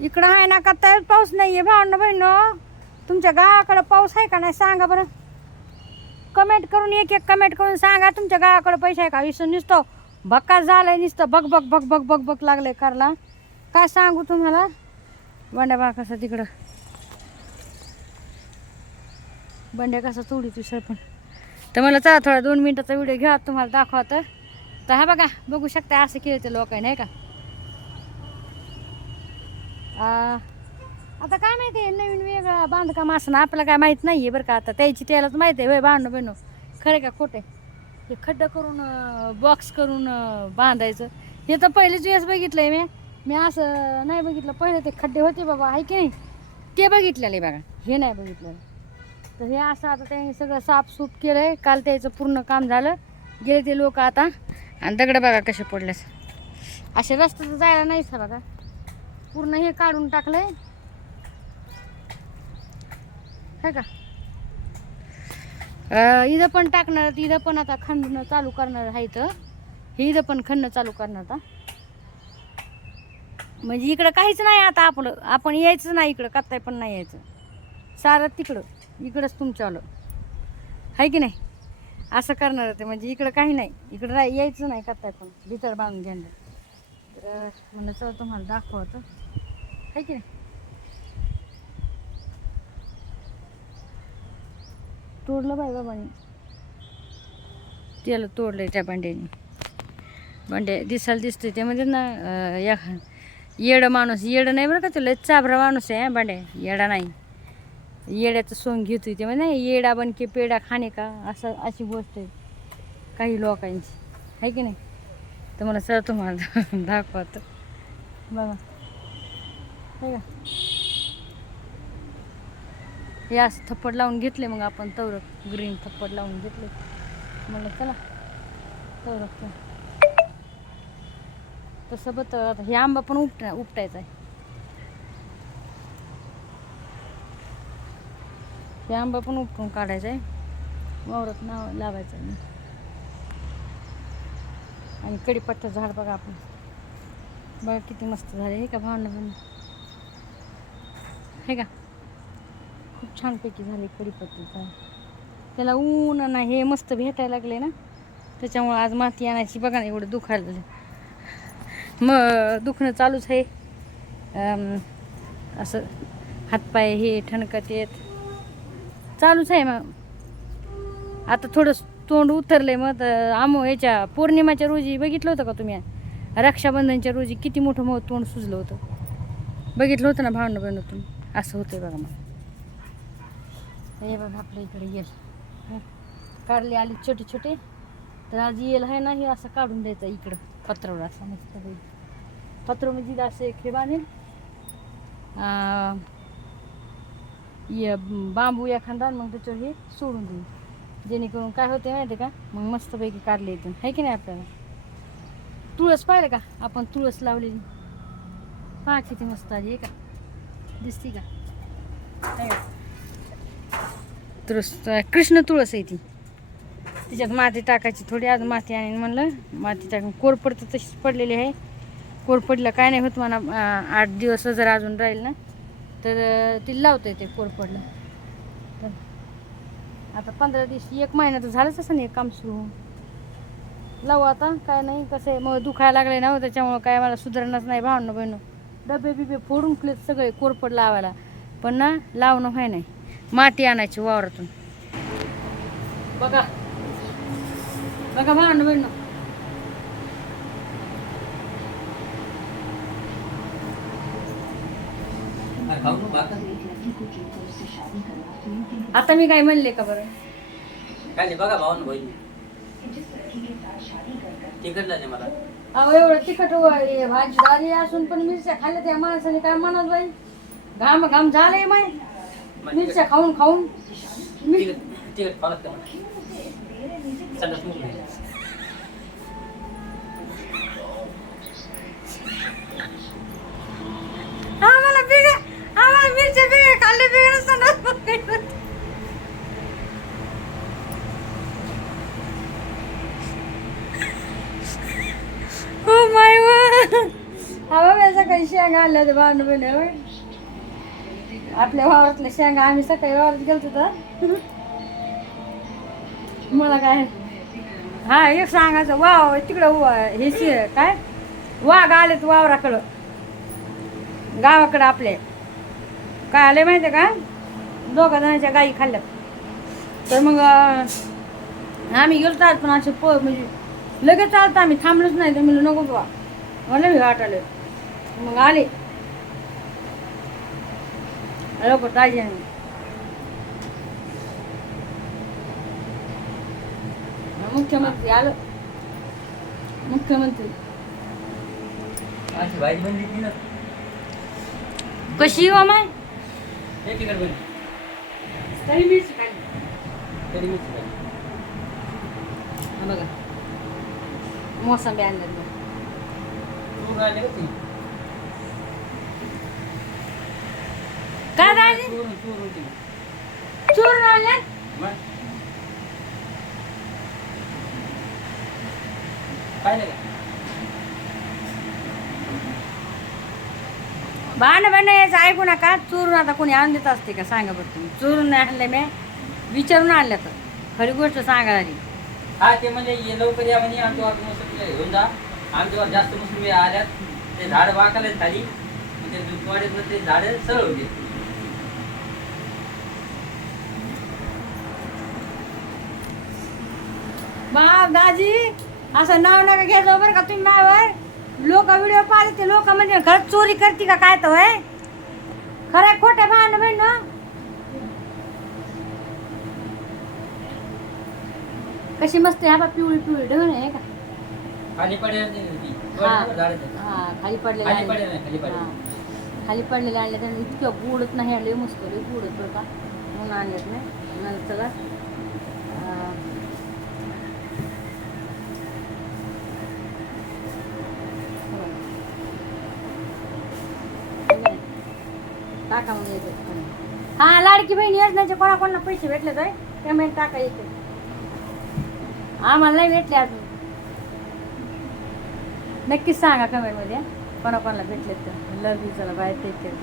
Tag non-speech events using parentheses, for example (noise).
इकडं आहे ना का तर पाऊस नाही आहे भावंड बहिणं. तुमच्या गावाकडं पाऊस आहे का नाही सांगा बरं. कमेंट करून एक एक कमेंट करून सांगा तुमच्या गावाकडं पैसे आहे का? विसरून नुसतं भक्काच झालंय नुसतं बघ बघ बघ बघ बघ बघ लागलंय करला काय सांगू तुम्हाला? बंड्या बा कसं तिकडं? बंड्या कसा तोडी तू सरपण तर मला चला थोडा दोन मिनटाचा व्हिडिओ घ्या तुम्हाला दाखवा तर हा बघा बघू शकता असं केलं ते लोकांनी नाही का? आता काय माहिती आहे नवीन वेगळं बांधकाम असणं आपल्याला काय माहीत नाही आहे बरं का. आता त्याची त्यालाच माहिती आहे वय बांधणं बिणू खरं का खोटे हे खड्डं करून बॉक्स करून बांधायचं. हे तर पहिलेच वेळेस बघितलं आहे मी. मी असं नाही बघितलं. पहिले ते खड्डे होते बाबा आहे की नाही? ते बघितलेले बघा. हे नाही बघितलं तर हे असं आता त्यांनी सगळं साफसूफ केलं आहे काल त्याचं पूर्ण काम झालं. गेले ते लोक आता. आणि दगड बघा कसे पडल्यास असे रस्त्याचं जायला नाही सर बघा पूर्ण हे काढून टाकलंय. है का? इथं पण टाकणार इथं पण आता खंडणं चालू करणार आहे इथं. हे इथं पण खंडणं चालू करणार आता. म्हणजे इकडं काहीच नाही आता आपलं. आपण यायचं नाही इकडं कत्ताय पण नाही यायचं. सारं तिकडं इकडंच तुमचं आलं आहे की नाही? असं करणार ते. म्हणजे इकडं काही नाही. इकडं राह यायचं नाही कत्ताय पण. भीतर बांधून घेणार तर म्हणलं चल तुम्हाला दाखवत. आहे की नाही? तोडलं बाई बाबाने. त्याला तोडलंय त्या भांड्याने भांडे दिसायला दिसतोय त्यामध्ये म्हणजे ना अं, या येडं माणूस. येडं नाही बरं का तुला? चाबरा माणूस आहे हा भांड्या येडा नाही. येड्याचं सोंग घेतोय ते म्हणजे येडा बनके पेडा खाणे का? असं अशी गोष्ट आहे. काही लोकांची. आहे की नाही? तर मला सर तुम्हाला (laughs) दाखवतं. बघा. हे का हे असं थप्पड लावून घेतले मग आपण तवरक ग्रीन थप्पड लावून घेतले. म्हणलं चला तवरक तसं बत आता हे आंबा पण उपटा उपटायचा आहे. हे आंबा पण उपटून काढायचा आहे. वावरात नाव लावायचं आहे. आणि कडीपत्ता झाड बघा आपण. बघा किती मस्त झाले हे का भावना पण. हे का? खूप छानपैकी झाले कडीपत्ता झाड त्याला ऊन नाही हे मस्त भेटायला लागले ना. त्याच्यामुळं आज माती आणायची बघा ना एवढं दुखायला मग दुखणं चालूच आहे. असं हातपाय हे ठणकत येत चालूच आहे मग. आता थोडंसं तोंड उतरलंय मग तर आमो याच्या पौर्णिमाच्या रोजी बघितलं होतं का तुम्ही? रक्षाबंधनच्या रोजी किती मोठं मोठं तोंड सुजलं होतं. बघितलं होतं ना भावना बनवतून असं होतंय बघा मग. हे बघा आपल्या इकडे येल काढले आले आली छोटे छोटे. तर आज येल आहे ना हे असं काढून द्यायचं इकडं. पत्रावर असं मस्त पत्र म्हणजे असं एक हे बांधेल. बांबू एखादा मग त्याच्यावर हे सोडून देईल. जेणेकरून काय होते माहिती का? मग मस्तपैकी काढले येतं आहे की नाही आपल्याला? तुळस पाहिलं का? आपण तुळस लावलेली. पहा किती मस्त आली आहे का? दिसती का? का? तुळस कृष्ण तुळस आहे ती. तिच्यात माती टाकायची थोडी आज माती आणीन म्हणलं. माती टाकून कोरपड तर तशीच पडलेली आहे. कोरपडला काय नाही होत मला आठ दिवस जर अजून राहील ना तर ती लावता येते कोरपडला आता पंधरा दिवस एक महिना तर झालंच असं नाही काम सुरू. होऊन. लावू आता काय नाही कसं आहे मग दुखायला लागले ना हो, त्याच्यामुळं काय मला सुधारणाच नाही भावनं बहिणं. डबे बिबे फोडून फुलेत सगळे कोरपड लावायला. पण ना लावणं व्हाय नाही. माती आणायची वावरातून. बघा. बघा भावनं बहिणं. आता मी काय म्हणले का बरं? काय नाही बघा भावानं बहिणी तिकडला नाही मला. अहो एवढं तिखट भाजी झाली असून पण मिरच्या खाल्ल्या त्या माणसाने काय म्हणत बाई? घाम घाम झाले माय मिरच्या खाऊन खाऊन. मी तिकड तिकड हवा माय सकाळी शेंगा आणल्या होत्या भावनं बहिणी आपल्या वावरातल्या शेंगा आम्ही सकाळी वावरात गेलतो तर. मला काय हा एक सांगायचं वाव तिकडं हे शे- काय? वाघ आलेत वावराकडं. गावाकडं आपले. काय आले माहिती का? दोघा जणांच्या गाई खाल्ल्या. तर मग आम्ही गेलो तर पण असे प म्हणजे लगेच चालतं आम्ही थांबलोच नाही तर म्हणलं नको बा मला मी घाट आले मग आले लवकर ताजी मुख्यमंत्री आलो मुख्यमंत्री कशी हो माय बनली तरी बघा मोसंबी बघा. तू राहिले का ती? काय दाजी चोरून चोरून ती चोरून आणल्यात मग? पाहिलं का? भांड भांड यायचं ऐकू नका. चोरून आता कोणी आणून देत असते का? सांगा बरं तुम्ही. चोरून नाही आणलं मी. विचारून आणलं तर. खरी गोष्ट सांगा आधी. हा ते म्हणजे ये लवकर या म्हणे आमच्यावर मुसंबी घेऊन जा. आमच्यावर जास्त मोसंबी आल्यात ते झाड वाकायला खाली ते दुधवाडीतलं ते झाड सरळ होते बा दाजी असं नाव नका घ्यायचं बरं का तुम्ही माझ्यावर. लोक व्हिडिओ पाहते ते लोक म्हणजे खरंच चोरी करते का काय तर होय? खरं खोट्या भांड बहीण हो? कशी मस्त आहे बा पिवळी पिवळी ढवण आहे का? खाली. हा. हा खाली पडलेले खाली आणले. पडेल नाही खाली हा. खाली पडलेले आणले त्याने इतकं गुडत नाही आणले मस्त लय गुडत बरं का? म्हणून आणलेत नाही. म्हणलं चला. अं, टाका म्हणून येते हा लाडकी बहीण योजनेचे कोणा कोणाला पैसे भेटले तर? पेमेंट टाका येते आम्हाला नाही भेटले अजून. नक्कीच सांगा कमेंटमध्ये कोणाकोणाला भेटलेत भेटले तर. लव यू चला बाय टेक केअर